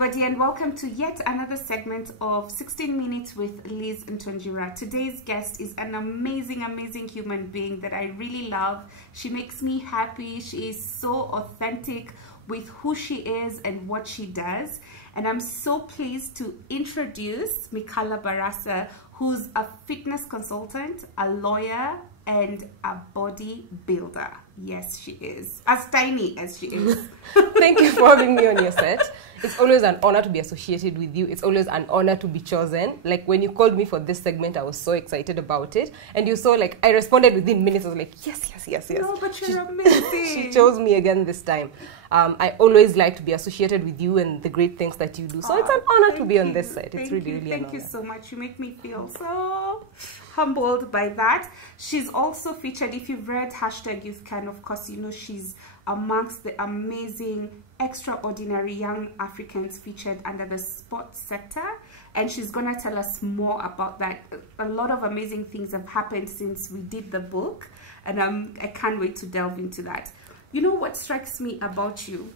everybody, and welcome to yet another segment of 16 Minutes with Lizz Ntonjira. Today's guest is an amazing human being that I really love. She makes me happy. She is so authentic with who she is and what she does. And I'm so pleased to introduce Mikhala Barasa, who's a fitness consultant, a lawyer, and a bodybuilder. Yes, she is. As tiny as she is. Thank you for having me on your set. It's always an honor to be associated with you. It's always an honor to be chosen. Like when you called me for this segment, I was so excited about it. And you saw, like, I responded within minutes. I was like, yes. No, but you're amazing. She chose me again this time. I always like to be associated with you and the great things that you do. So it's an honor to be on this set. It's really an honor. Thank you so much. You make me feel so humbled by that. She's also featured, if you've read #YouthCan, of course, you know she's amongst the amazing, extraordinary young Africans featured under the sports sector. And she's going to tell us more about that. A lot of amazing things have happened since we did the book. And I can't wait to delve into that. You know what strikes me about you?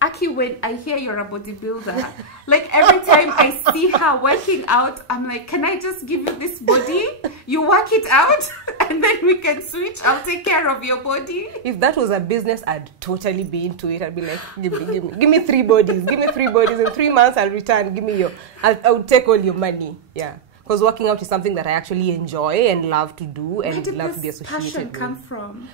Aki, when I hear you're a bodybuilder, like every time I see her working out, I'm like, can I just give you this body? You work it out and then we can switch. I'll take care of your body. If that was a business, I'd totally be into it. I'd be like, give me 3 bodies. Give me 3 bodies. In 3 months, I'll return. Give me I'll take all your money. Yeah. Because working out is something that I actually enjoy and love to do and love to be associated with. Where did this passion come from?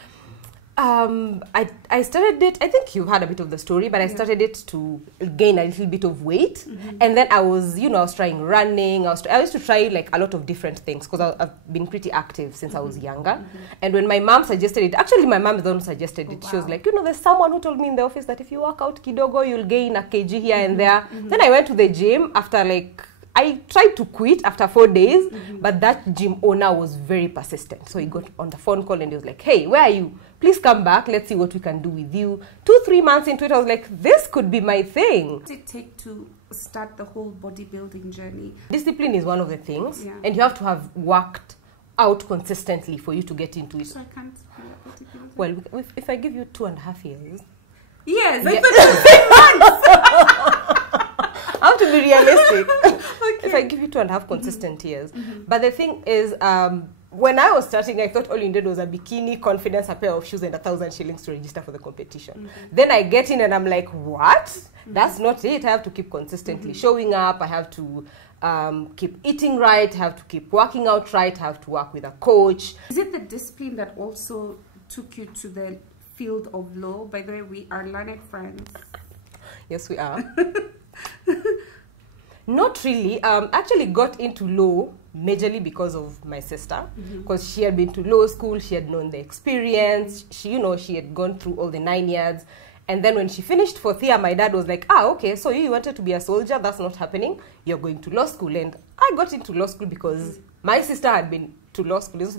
I started it, I think you've heard a bit of the story, but I started it to gain a little bit of weight. And then I was, I was trying running. I used to try like a lot of different things because I've been pretty active since I was younger. And when my mom suggested it, actually my mom is the one who suggested it. She was like, there's someone who told me in the office that if you work out kidogo, you'll gain a kg here and there. Then I went to the gym after I tried to quit after 4 days, but that gym owner was very persistent. So he got on the phone call and he was like, hey, where are you? Please come back. Let's see what we can do with you. 2-3 months into it, I was like, this could be my thing. What did it take to start the whole bodybuilding journey? Discipline is one of the things, and you have to have worked out consistently for you to get into it. So I can't be a bodybuilder? Well, if I give you 2.5 years. Yes, I thought I have to be realistic. If I give you 2.5 consistent years. But the thing is, when I was starting, I thought all you needed was a bikini, confidence, a pair of shoes, and 1,000 shillings to register for the competition. Then I get in and I'm like, what? That's not it. I have to keep consistently showing up. I have to keep eating right. I have to keep working out right. I have to work with a coach. Is it the discipline that also took you to the field of law? By the way, we are learned friends. Yes, we are. Not really. Actually got into law majorly because of my sister, because she had been to law school, she had known the experience, she had gone through all the 9 years. And then when she finished 4th year, my dad was like, okay, so you wanted to be a soldier, that's not happening, you're going to law school. And I got into law school because my sister had been to law school. It's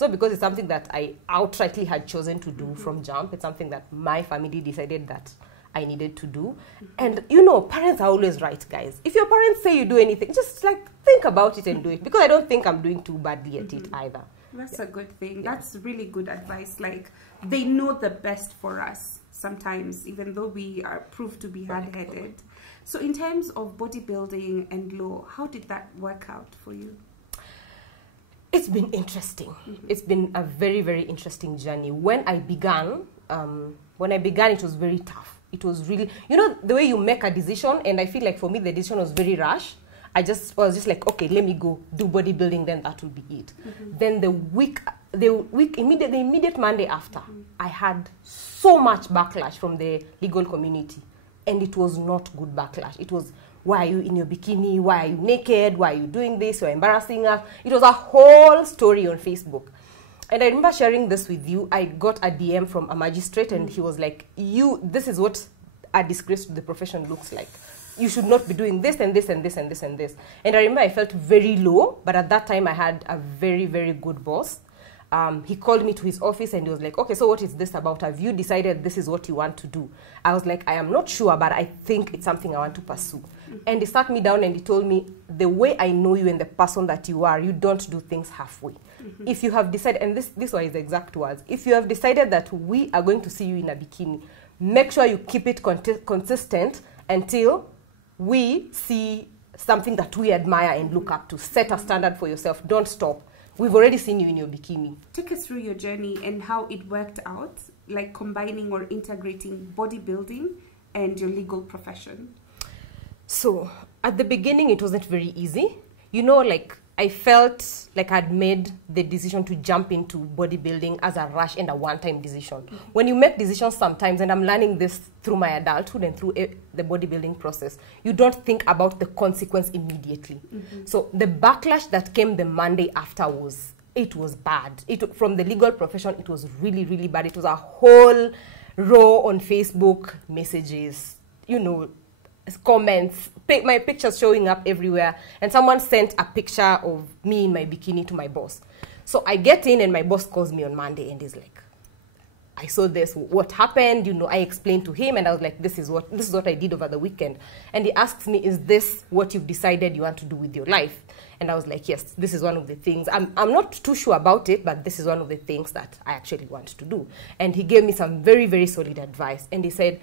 not because it's something that I outrightly had chosen to do from jump. It's something that my family decided that I needed to do. And parents are always right, guys. If your parents say you do anything, just think about it and do it, because I don't think I'm doing too badly at it either. That's a good thing. That's really good advice. Like, they know the best for us sometimes, even though we are proved to be hard-headed. So in terms of bodybuilding and law, how did that work out for you? It's been interesting. It's been a very interesting journey. When I began, it was very tough. It was really, the way you make a decision, and I feel like for me, the decision was very rash. I was just like, okay, let me go do bodybuilding, then that will be it. Then the immediate Monday after, I had so much backlash from the legal community. And it was not good backlash. It was, why are you in your bikini? Why are you naked? Why are you doing this? You're embarrassing us. It was a whole story on Facebook. And I remember sharing this with you. I got a DM from a magistrate, and he was like, this is what a disgrace to the profession looks like. You should not be doing this and this and this and this and this. And I remember I felt very low, but at that time I had a very good boss. He called me to his office and he was like, okay, so what is this about? Have you decided this is what you want to do? I was like, I am not sure, but I think it's something I want to pursue. And he sat me down and he told me, the way I know you and the person that you are, you don't do things halfway. If you have decided, and this was his exact words, if you have decided that we are going to see you in a bikini, make sure you keep it consistent until we see something that we admire and look up to. Set a standard for yourself. Don't stop. We've already seen you in your bikini. Take us through your journey and how it worked out, like combining or integrating bodybuilding and your legal profession. So at the beginning, it wasn't very easy. You know, like I felt like I'd made the decision to jump into bodybuilding as a rush and a one-time decision. Mm-hmm. When you make decisions sometimes, and I'm learning this through my adulthood and through the bodybuilding process, you don't think about the consequence immediately. Mm-hmm. So the backlash that came the Monday after it was bad. From the legal profession, it was really, really bad. It was a whole row on Facebook, messages, you know, comments, my pictures showing up everywhere, and someone sent a picture of me in my bikini to my boss. So I get in and my boss calls me on Monday and he's like, I saw this, what happened? You know, I explained to him and I was like, this is what I did over the weekend. And he asks me, is this what you've decided you want to do with your life? And I was like, yes, this is one of the things. I'm not too sure about it, but this is one of the things that I actually want to do. And he gave me some very, very solid advice. And he said,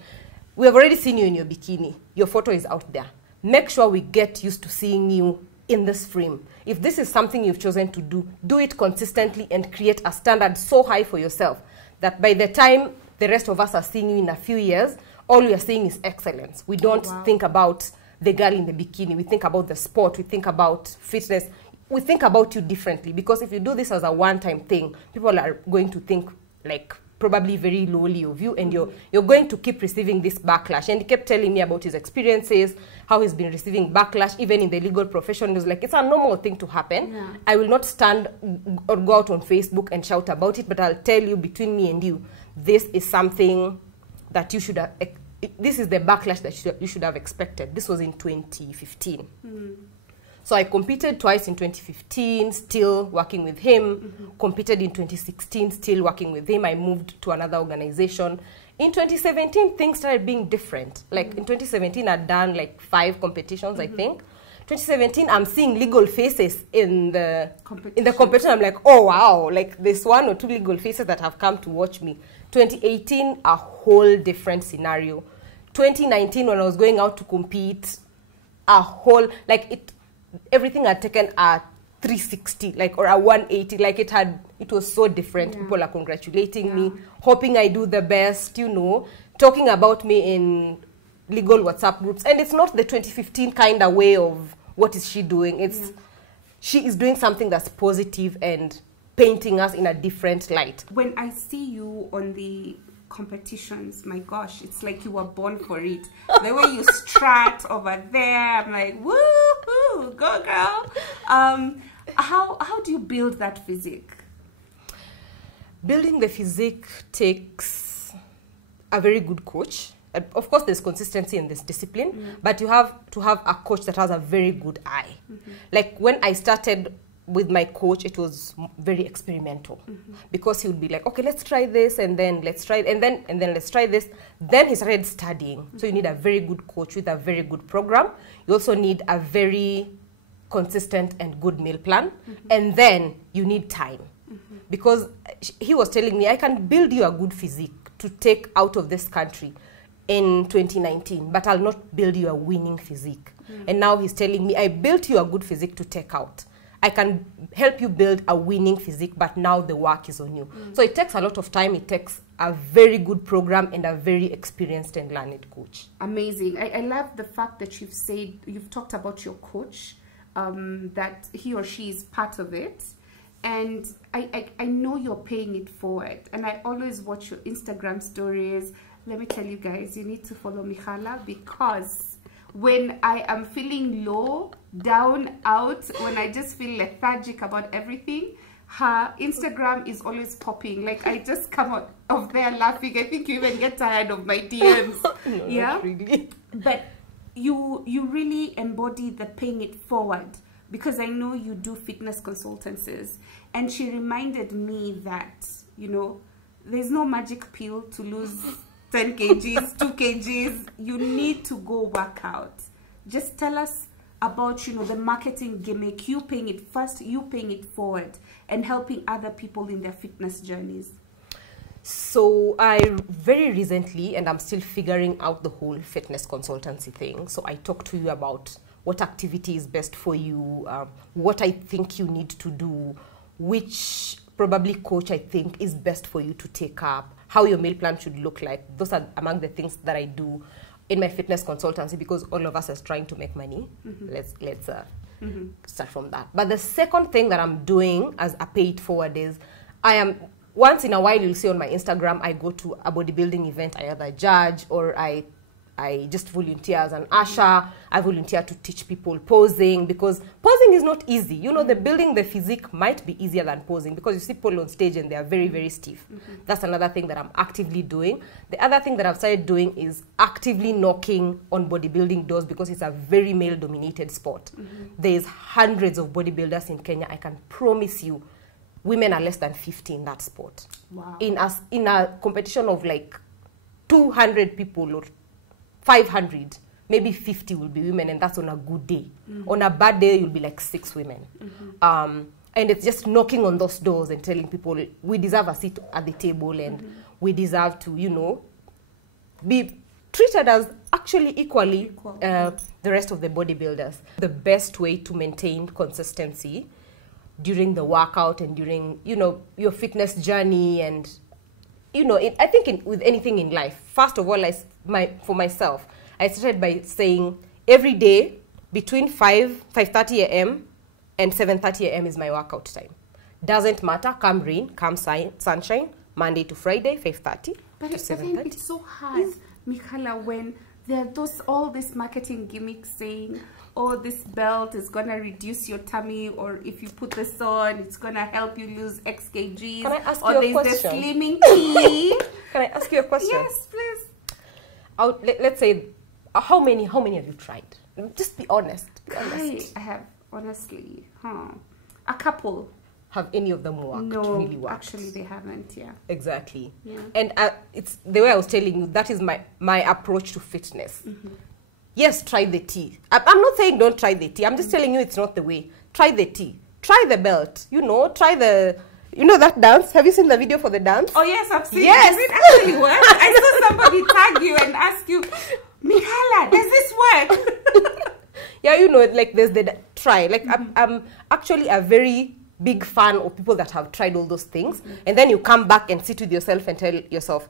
we have already seen you in your bikini. Your photo is out there. Make sure we get used to seeing you in this frame. If this is something you've chosen to do, do it consistently and create a standard so high for yourself that by the time the rest of us are seeing you in a few years, all we are seeing is excellence. We don't think about the girl in the bikini. We think about the sport. We think about fitness. We think about you differently, because if you do this as a one-time thing, people are going to think like probably very lowly of you, and you're going to keep receiving this backlash. And he kept telling me about his experiences, how he's been receiving backlash even in the legal profession. He was like, it's a normal thing to happen. Yeah. I will not stand or go out on Facebook and shout about it, but I'll tell you, between me and you, this is something that you should have, this is the backlash that you should have expected. This was in 2015. Mm. So I competed twice in 2015, still working with him. Mm-hmm. Competed in 2016, still working with him. I moved to another organization. In 2017, things started being different. Like in 2017, I'd done like 5 competitions, I think. 2017, I'm seeing legal faces in the competition. I'm like, oh wow, like there's 1 or 2 legal faces that have come to watch me. 2018, a whole different scenario. 2019, when I was going out to compete, a whole, like everything had taken a 360, like, or a 180, like it was so different. Yeah. People are congratulating me, hoping I do the best, you know, talking about me in legal WhatsApp groups. And it's not the 2015 kind of way of what is she doing. It's she is doing something that's positive and painting us in a different light. When I see you on the competitions, my gosh, it's like you were born for it. The way you strut over there, I'm like, woohoo, go girl. How do you build that physique? Building the physique takes a very good coach. Of course, there's consistency in this discipline, but you have to have a coach that has a very good eye. Like when I started with my coach, it was very experimental, because he would be like, okay, let's try this, and then let's try, and then let's try this. Then he started studying. So you need a very good coach with a very good program. You also need a very consistent and good meal plan, and then you need time, because he was telling me, I can build you a good physique to take out of this country in 2019, but I'll not build you a winning physique. And now he's telling me, I built you a good physique to take out. I can help you build a winning physique, but now the work is on you. So it takes a lot of time. It takes a very good program and a very experienced and learned coach. Amazing. I love the fact that you've talked about your coach, that he or she is part of it. And I know you're paying it forward. And I always watch your Instagram stories. Let me tell you guys, you need to follow Mikhala, because when I am feeling low, down, out, when I just feel lethargic about everything, her Instagram is always popping. Like, I just come out of there laughing. I think you even get tired of my DMs. No, yeah, not really. But you really embody the paying it forward, because I know you do fitness consultancies. And she reminded me that, you know, there's no magic pill to lose 10 kgs, 2 kgs. You need to go work out. Just tell us about, you know, the marketing gimmick, you paying it first, you paying it forward, and helping other people in their fitness journeys. So I very recently, and I'm still figuring out the whole fitness consultancy thing. So I talked to you about what activity is best for you, what I think you need to do, which probably coach I think is best for you to take up, how your meal plan should look like. Those are among the things that I do in my fitness consultancy, because all of us are trying to make money. Let's start from that. But the second thing that I'm doing as a pay it forward is once in a while you'll see on my Instagram, I go to a bodybuilding event. I either judge or I just volunteer as an usher. I volunteer to teach people posing, because posing is not easy. You know, the building the physique might be easier than posing, because you see people on stage and they are very, very stiff. That's another thing that I'm actively doing. The other thing that I've started doing is actively knocking on bodybuilding doors, because it's a very male-dominated sport. There's hundreds of bodybuilders in Kenya. I can promise you, women are less than 50 in that sport. Wow. In a competition of like 200 people or 500, maybe 50 will be women, and that's on a good day. On a bad day, you'll be like 6 women. And it's just knocking on those doors and telling people we deserve a seat at the table, and we deserve to, you know, be treated as actually equally the rest of the bodybuilders. The best way to maintain consistency during the workout and during, you know, your fitness journey, and, you know, I think with anything in life, first of all, for myself, I started by saying every day between 5:30 a.m. and 7:30 a.m. is my workout time. Doesn't matter, come rain, come sunshine, Monday to Friday, 5:30 to 7:30. It's so hard, Mikhala, when there are all this marketing gimmicks saying, oh, this belt is gonna reduce your tummy, or if you put this on, it's gonna help you lose X kgs. Can I ask or you a there's question? the slimming tea. Can I ask you a question? Yes, please. Let's say, how many have you tried? Just be honest. I have, honestly, a couple. Have any of them worked? No, really worked? Actually they haven't. Yeah. Exactly. Yeah. And it's the way I was telling you. That is my approach to fitness. Yes, try the tea. I'm not saying don't try the tea. I'm just telling you it's not the way. Try the tea. Try the belt. You know, try the... You know that dance? Have you seen the video for the dance? Oh, yes, I've seen yes. it. Does it actually work? I saw somebody tag you and ask you, Mikhala, does this work? Yeah, you know, like there's the try. Like I'm actually a very big fan of people that have tried all those things. And then you come back and sit with yourself and tell yourself,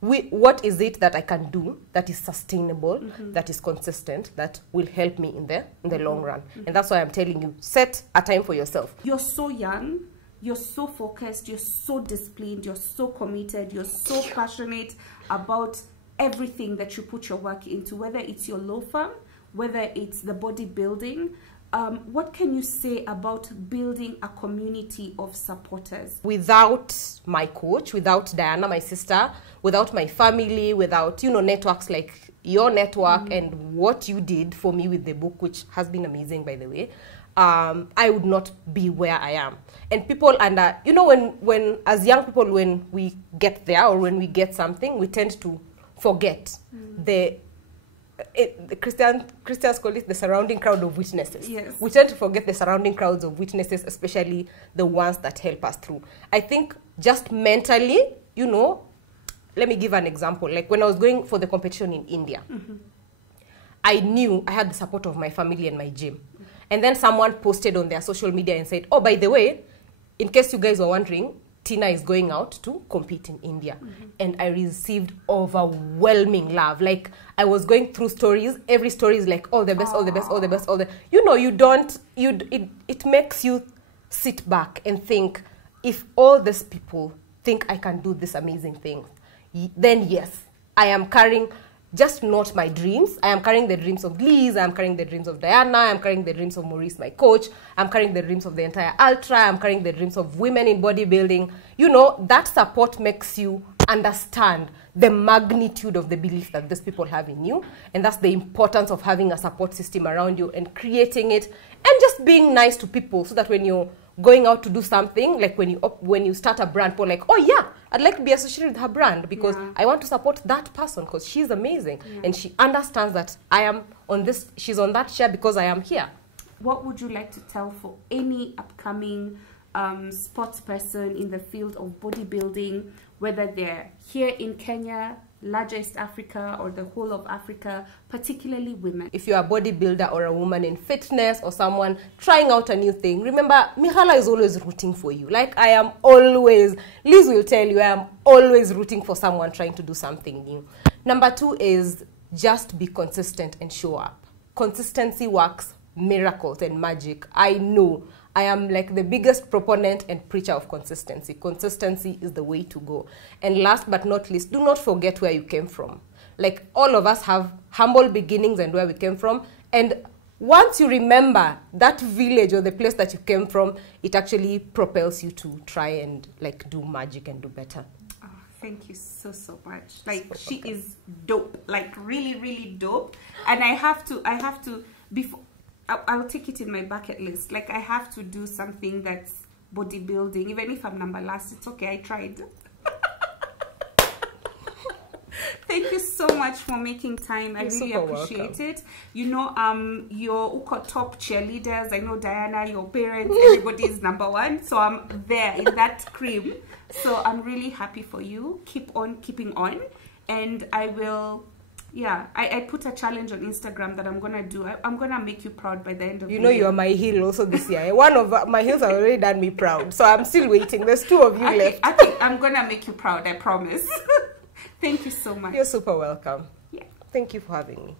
what is it that I can do that is sustainable, that is consistent, that will help me in the long run? And that's why I'm telling you, set a time for yourself. You're so young. You're so focused, you're so disciplined, you're so committed, you're so passionate about everything that you put your work into, whether it's your law firm, whether it's the bodybuilding. What can you say about building a community of supporters? Without my coach, without Diana, my sister, without my family, without, you know, networks like your network and what you did for me with the book, which has been amazing, by the way, I would not be where I am. And people, you know, when as young people, when we get there or when we get something, we tend to forget the Christians call it the surrounding crowd of witnesses. Yes. We tend to forget the surrounding crowds of witnesses, especially the ones that help us through. I think just mentally, you know, let me give an example. Like when I was going for the competition in India, I knew I had the support of my family and my gym. And then someone posted on their social media and said, oh, by the way, in case you guys were wondering, Tina is going out to compete in India. And I received overwhelming love. Like I was going through stories. Every story is like, all the best, all the best, all the best, all the... You know, it makes you sit back and think, if all these people think I can do this amazing thing, then yes, I am carrying just not my dreams. I am carrying the dreams of Lizz, I am carrying the dreams of Diana, I am carrying the dreams of Maurice, my coach, I'm carrying the dreams of the entire Ultra, I'm carrying the dreams of women in bodybuilding. You know, that support makes you understand the magnitude of the belief that these people have in you, and that's the importance of having a support system around you and creating it, and just being nice to people, so that when you're going out to do something, like when you start a brand, people are like, oh yeah, I'd like to be associated with her brand because I want to support that person because she's amazing and she understands that I am on this, she's on that share because I am here. What would you like to tell for any upcoming sports person in the field of bodybuilding, whether they're here in Kenya, larger East Africa, or the whole of Africa, particularly women. If you're a bodybuilder or a woman in fitness or someone trying out a new thing, remember, Mikhala is always rooting for you. Like I am always, Liz will tell you, I am always rooting for someone trying to do something new. Number 2 is just be consistent and show up. Consistency works miracles and magic. I know. I am like the biggest proponent and preacher of consistency. Consistency is the way to go. And last but not least, do not forget where you came from. Like all of us have humble beginnings and where we came from. And once you remember that village or the place that you came from, it actually propels you to try and like do magic and do better. Oh, thank you so much. Like she is dope. Like really, really dope. And I have to before I'll take it in my bucket list. Like I have to do something that's bodybuilding. Even if I'm number last, it's okay. I tried. Thank you so much for making time. I really appreciate it. You know, your Uko top cheerleaders. I know Diana, your parents, everybody is number 1. So I'm there in that cream. So I'm really happy for you. Keep on keeping on. And I will... Yeah, I put a challenge on Instagram that I'm gonna do. I'm gonna make you proud by the end of the year. You know, you are my heel also this year. One of my heels have already done me proud, so I'm still waiting. There's 2 of you left. I think I'm gonna make you proud. I promise. Thank you so much. You're super welcome. Yeah. Thank you for having me.